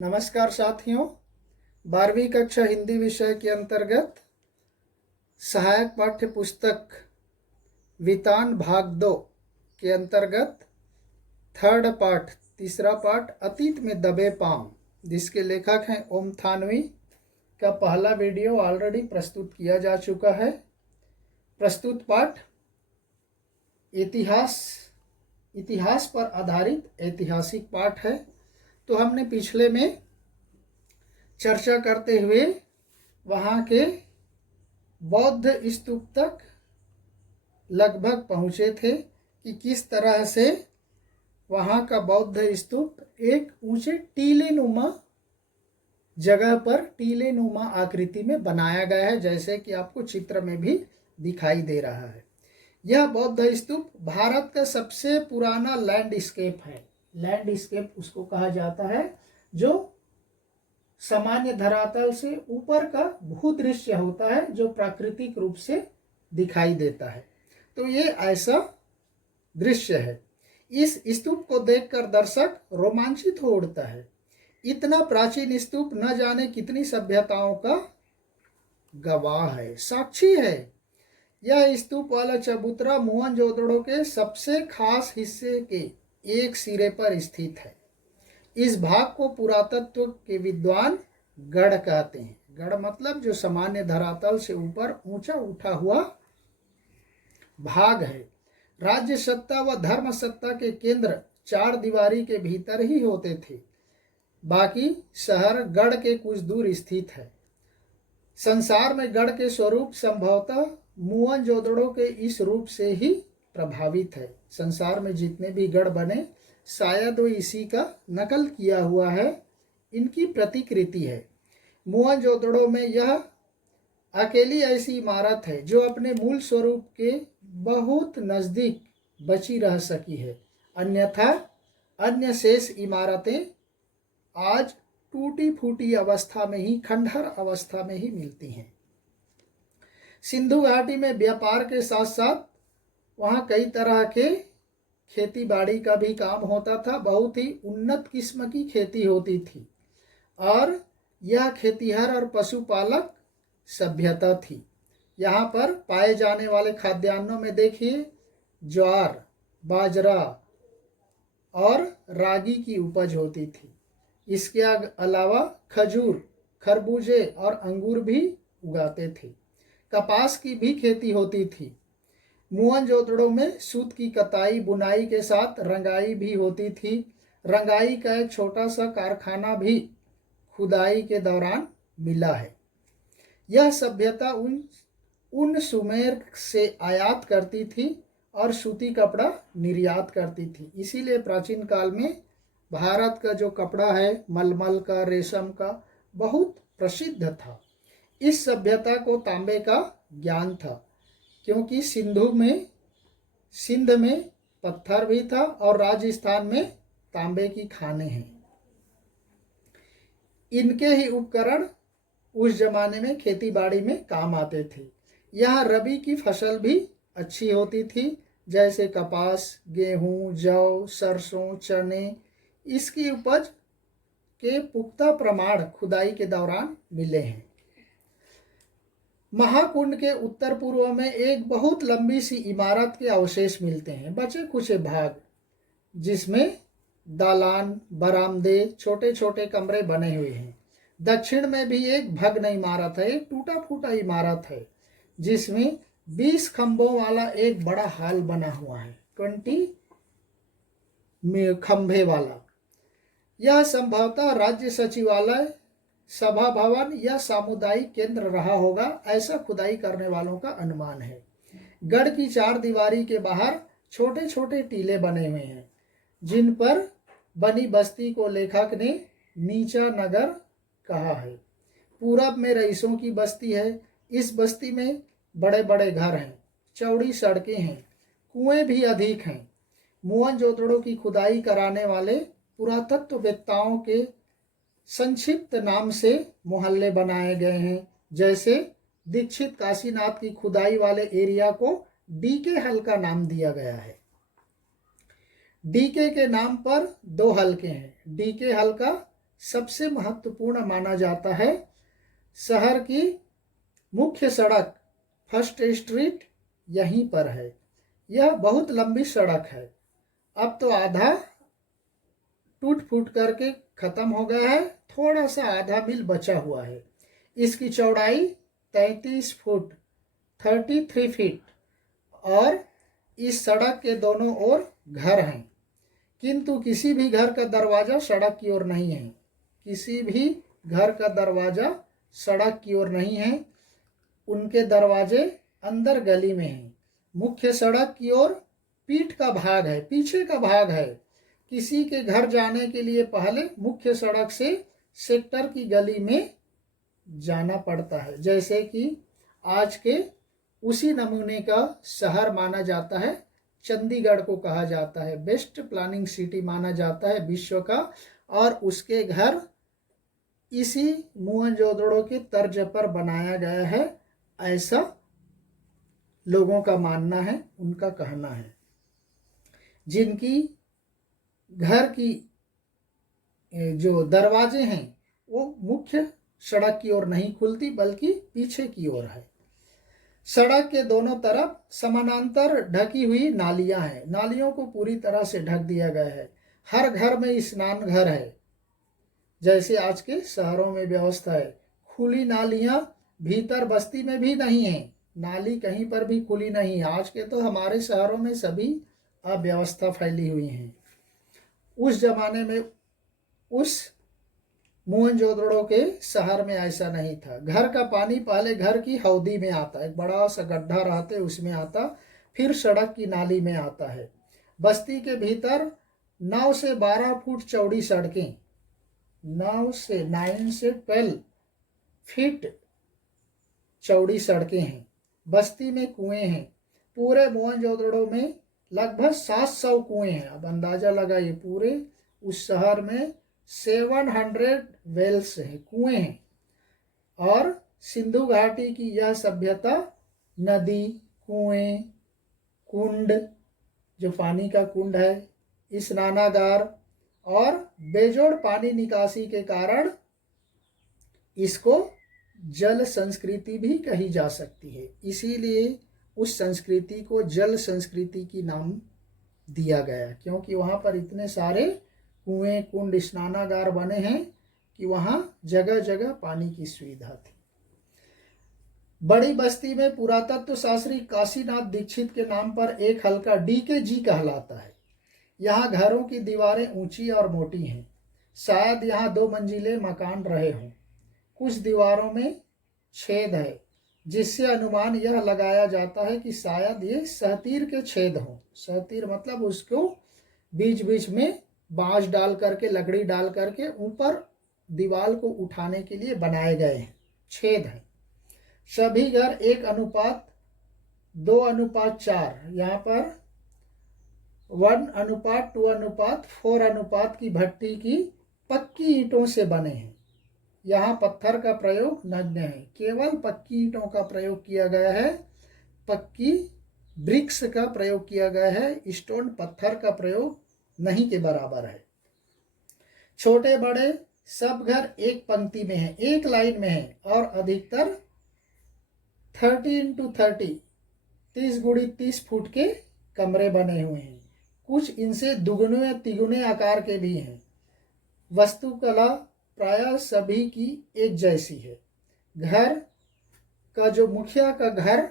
नमस्कार साथियों, 12वीं कक्षा हिंदी विषय के अंतर्गत सहायक पाठ्य पुस्तक वितान भाग 2 के अंतर्गत थर्ड पार्ट तीसरा पार्ट अतीत में दबे पांव, जिसके लेखक हैं ओम थानवी का पहला वीडियो ऑलरेडी प्रस्तुत किया जा चुका है। प्रस्तुत पाठ इतिहास पर आधारित ऐतिहासिक पाठ है। तो हमने पिछले में चर्चा करते हुए वहाँ के बौद्ध स्तूप तक लगभग पहुँचे थे कि किस तरह से वहाँ का बौद्ध स्तूप एक ऊंचे टीलेनुमा जगह पर टीलेनुमा आकृति में बनाया गया है, जैसे कि आपको चित्र में भी दिखाई दे रहा है। यह बौद्ध स्तूप भारत का सबसे पुराना लैंडस्केप है। लैंडस्केप उसको कहा जाता है जो सामान्य धरातल से ऊपर का भूदृश्य होता है, जो प्राकृतिक रूप से दिखाई देता है। तो ये ऐसा दृश्य है। इस स्तूप को देखकर दर्शक रोमांचित हो उठता है। इतना प्राचीन स्तूप न जाने कितनी सभ्यताओं का गवाह है, साक्षी है। यह स्तूप वाला चबूतरा मोहनजोदड़ो के सबसे खास हिस्से के एक सिरे पर स्थित है। इस भाग को पुरातत्व के विद्वान गढ़ कहते हैं। गढ़ मतलब जो सामान्य धरातल से ऊपर ऊंचा उठा हुआ भाग है। राज्य सत्ता व धर्म सत्ता के केंद्र चार दीवारी के भीतर ही होते थे, बाकी शहर गढ़ के कुछ दूर स्थित है। संसार में गढ़ के स्वरूप संभवतः मोहनजोदड़ो के इस रूप से ही प्रभावित है। संसार में जितने भी गढ़ बने शायद वो इसी का नकल किया हुआ है, इनकी प्रतिकृति है। मोहनजोदड़ो में यह अकेली ऐसी इमारत है जो अपने मूल स्वरूप के बहुत नज़दीक बची रह सकी है, अन्यथा अन्य शेष इमारतें आज टूटी फूटी अवस्था में ही, खंडहर अवस्था में ही मिलती हैं। सिंधु घाटी में व्यापार के साथ साथ वहाँ कई तरह के खेती बाड़ी का भी काम होता था। बहुत ही उन्नत किस्म की खेती होती थी और यह खेतीहर और पशुपालक सभ्यता थी। यहाँ पर पाए जाने वाले खाद्यान्नों में देखिए ज्वार, बाजरा और रागी की उपज होती थी। इसके अलावा खजूर, खरबूजे और अंगूर भी उगाते थे। कपास की भी खेती होती थी। मोहनजोदड़ो में सूत की कताई बुनाई के साथ रंगाई भी होती थी। रंगाई का एक छोटा सा कारखाना भी खुदाई के दौरान मिला है। यह सभ्यता उन सुमेर से आयात करती थी और सूती कपड़ा निर्यात करती थी। इसीलिए प्राचीन काल में भारत का जो कपड़ा है मलमल का, रेशम का, बहुत प्रसिद्ध था। इस सभ्यता को तांबे का ज्ञान था, क्योंकि सिंध में पत्थर भी था और राजस्थान में तांबे की खानें हैं। इनके ही उपकरण उस जमाने में खेती बाड़ी में काम आते थे। यहाँ रबी की फसल भी अच्छी होती थी, जैसे कपास, गेहूँ, जौ, सरसों, चने। इसकी उपज के पुख्ता प्रमाण खुदाई के दौरान मिले हैं। महाकुंड के उत्तर पूर्व में एक बहुत लंबी सी इमारत के अवशेष मिलते हैं, बचे कुछ भाग, जिसमें दालान, बरामदे, छोटे छोटे कमरे बने हुए हैं। दक्षिण में भी एक भग्न इमारत है, एक टूटा फूटा इमारत है, जिसमें 20 खंभों वाला एक बड़ा हॉल बना हुआ है, 20 खंभे वाला। यह संभवतः राज्य सचिवालय, सभा भवन या सामुदायिक केंद्र रहा होगा, ऐसा खुदाई करने वालों का अनुमान है। गढ़ की चार दीवारी के बाहर छोटे छोटे टीले बने हुए हैं, जिन पर बनी बस्ती को लेखक ने नीचा नगर कहा है। पूरब में रईसों की बस्ती है। इस बस्ती में बड़े बड़े घर हैं, चौड़ी सड़कें हैं, कुएं भी अधिक हैं। मोहनजोदड़ो की खुदाई कराने वाले पुरातत्ववेत्ताओं के संक्षिप्त नाम से मोहल्ले बनाए गए हैं, जैसे दीक्षित काशीनाथ की खुदाई वाले एरिया को डीके हल का नाम दिया गया है। डीके के नाम पर 2 हल्के हैं। डीके हल्का सबसे महत्वपूर्ण माना जाता है। शहर की मुख्य सड़क फर्स्ट स्ट्रीट यहीं पर है। यह बहुत लंबी सड़क है, अब तो आधा टूट फूट करके खत्म हो गया है, थोड़ा सा आधा मील बचा हुआ है। इसकी चौड़ाई 33 फुट 33 फीट और इस सड़क के दोनों ओर घर हैं, किंतु किसी भी घर का दरवाज़ा सड़क की ओर नहीं है। किसी भी घर का दरवाज़ा सड़क की ओर नहीं है, उनके दरवाजे अंदर गली में हैं। मुख्य सड़क की ओर पीठ का भाग है, पीछे का भाग है। किसी के घर जाने के लिए पहले मुख्य सड़क से सेक्टर की गली में जाना पड़ता है। जैसे कि आज के उसी नमूने का शहर माना जाता है, चंडीगढ़ को कहा जाता है बेस्ट प्लानिंग सिटी माना जाता है विश्व का, और उसके घर इसी मोहनजोदड़ो के तर्ज पर बनाया गया है, ऐसा लोगों का मानना है, उनका कहना है। जिनकी घर की जो दरवाजे हैं वो मुख्य सड़क की ओर नहीं खुलती बल्कि पीछे की ओर है। सड़क के दोनों तरफ समानांतर ढकी हुई नालियां हैं। नालियों को पूरी तरह से ढक दिया गया है। हर घर में स्नान घर है, जैसे आज के शहरों में व्यवस्था है। खुली नालियां भीतर बस्ती में भी नहीं है, नाली कहीं पर भी खुली नहीं है। आज के तो हमारे शहरों में सभी अव्यवस्था फैली हुई है। उस जमाने में उस मोहनजोदड़ो के शहर में ऐसा नहीं था। घर का पानी पहले घर की हौदी में आता, एक बड़ा सा गड्ढा रहते उसमें आता, फिर सड़क की नाली में आता है। बस्ती के भीतर 9 से 12 फुट चौड़ी सड़कें, 9 से 12 फीट चौड़ी सड़कें हैं। बस्ती में कुएं हैं। पूरे मोहनजोदड़ो में लगभग 700 कुएं हैं। अब अंदाजा लगाइए, पूरे उस शहर में 700 वेल्स हैं, कुएं हैं। और सिंधु घाटी की यह सभ्यता नदी, कुएं, कुंड, जो पानी का कुंड है, स्नानागार और बेजोड़ पानी निकासी के कारण इसको जल संस्कृति भी कही जा सकती है। इसीलिए उस संस्कृति को जल संस्कृति की नाम दिया गया, क्योंकि वहाँ पर इतने सारे कुएं, कुंड, स्नानागार बने हैं कि वहाँ जगह जगह पानी की सुविधा थी। बड़ी बस्ती में पुरातत्व शास्त्री काशीनाथ दीक्षित के नाम पर एक हल्का DKG कहलाता है। यहाँ घरों की दीवारें ऊंची और मोटी हैं। शायद यहाँ 2 मंजिले मकान रहे हों। कुछ दीवारों में छेद है, जिससे अनुमान यह लगाया जाता है कि शायद ये सहतीर के छेद हों। सहतीर मतलब उसको बीच बीच में बांस डाल करके, लकड़ी डाल करके ऊपर दीवार को उठाने के लिए बनाए गए हैं, छेद हैं। सभी घर 1:2:4, यहाँ पर 1:2:4 की भट्टी की पक्की ईंटों से बने हैं। यहाँ पत्थर का प्रयोग नगण्य है, केवल पक्की ईंटों का प्रयोग किया गया है। पक्की ब्रिक्स का प्रयोग किया गया है, स्टोन पत्थर का प्रयोग नहीं के बराबर है। छोटे बड़े सब घर एक पंक्ति में हैं, एक लाइन में हैं, और अधिकतर 30x30 30x30 फुट के कमरे बने हुए हैं। कुछ इनसे दुगुने या तिगुने आकार के भी हैं। वास्तुकला प्रायः सभी की एक जैसी है। घर का जो मुखिया का घर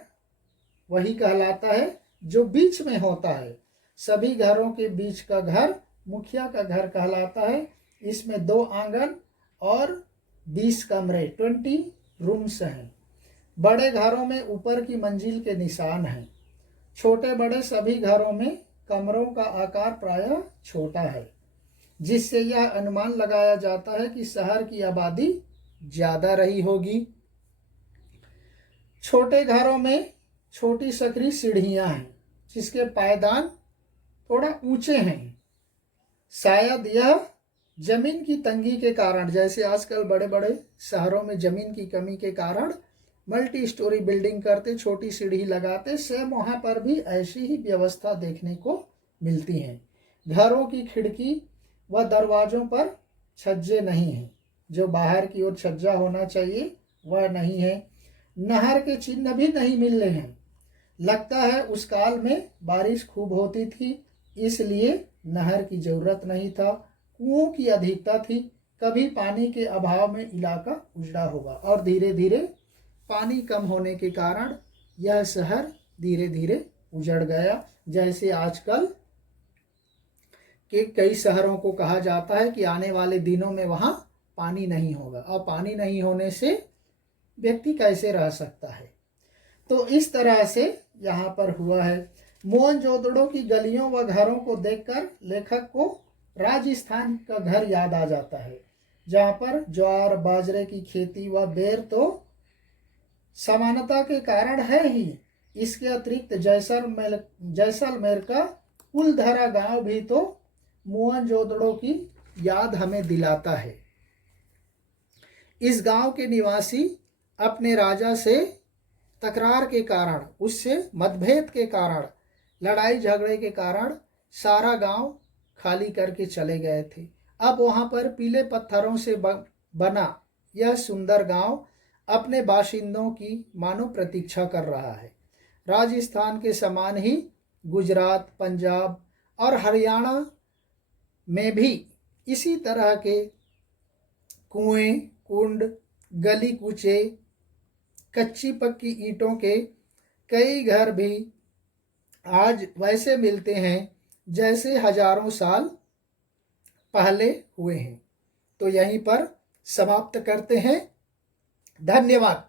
वही कहलाता है जो बीच में होता है। सभी घरों के बीच का घर मुखिया का घर कहलाता है। इसमें 2 आंगन और 20 कमरे 20 रूम्स हैं। बड़े घरों में ऊपर की मंजिल के निशान हैं। छोटे बड़े सभी घरों में कमरों का आकार प्रायः छोटा है, जिससे यह अनुमान लगाया जाता है कि शहर की आबादी ज़्यादा रही होगी। छोटे घरों में छोटी सकरी सीढ़ियाँ हैं, जिसके पायदान थोड़ा ऊंचे हैं। शायद यह जमीन की तंगी के कारण, जैसे आजकल बड़े बड़े शहरों में जमीन की कमी के कारण मल्टी स्टोरी बिल्डिंग करते, छोटी सीढ़ी लगाते, सेम वहाँ पर भी ऐसी ही व्यवस्था देखने को मिलती है। घरों की खिड़की व दरवाजों पर छज्जे नहीं हैं, जो बाहर की ओर छज्जा होना चाहिए वह नहीं है। नहर के चिन्ह भी नहीं मिल रहे हैं। लगता है उस काल में बारिश खूब होती थी, इसलिए नहर की जरूरत नहीं था। कुओं की अधिकता थी। कभी पानी के अभाव में इलाका उजड़ा होगा और धीरे धीरे पानी कम होने के कारण यह शहर धीरे धीरे उजड़ गया। जैसे आजकल के कई शहरों को कहा जाता है कि आने वाले दिनों में वहाँ पानी नहीं होगा, और पानी नहीं होने से व्यक्ति कैसे रह सकता है। तो इस तरह से यहाँ पर हुआ है। मोहनजोदड़ो की गलियों व घरों को देखकर लेखक को राजस्थान का घर याद आ जाता है, जहाँ पर ज्वार बाजरे की खेती व बेर तो समानता के कारण है ही। इसके अतिरिक्त जैसलमेर का कुलधरा गांव भी तो मोहनजोदड़ो की याद हमें दिलाता है। इस गांव के निवासी अपने राजा से तकरार के कारण, उससे मतभेद के कारण, लड़ाई झगड़े के कारण सारा गांव खाली करके चले गए थे। अब वहां पर पीले पत्थरों से बना यह सुंदर गांव अपने बाशिंदों की मानो प्रतीक्षा कर रहा है। राजस्थान के समान ही गुजरात, पंजाब और हरियाणा में भी इसी तरह के कुएं, कुंड, गली कूचे, कच्ची पक्की ईंटों के कई घर भी आज वैसे मिलते हैं जैसे हजारों साल पहले हुए हैं। तो यहीं पर समाप्त करते हैं। धन्यवाद।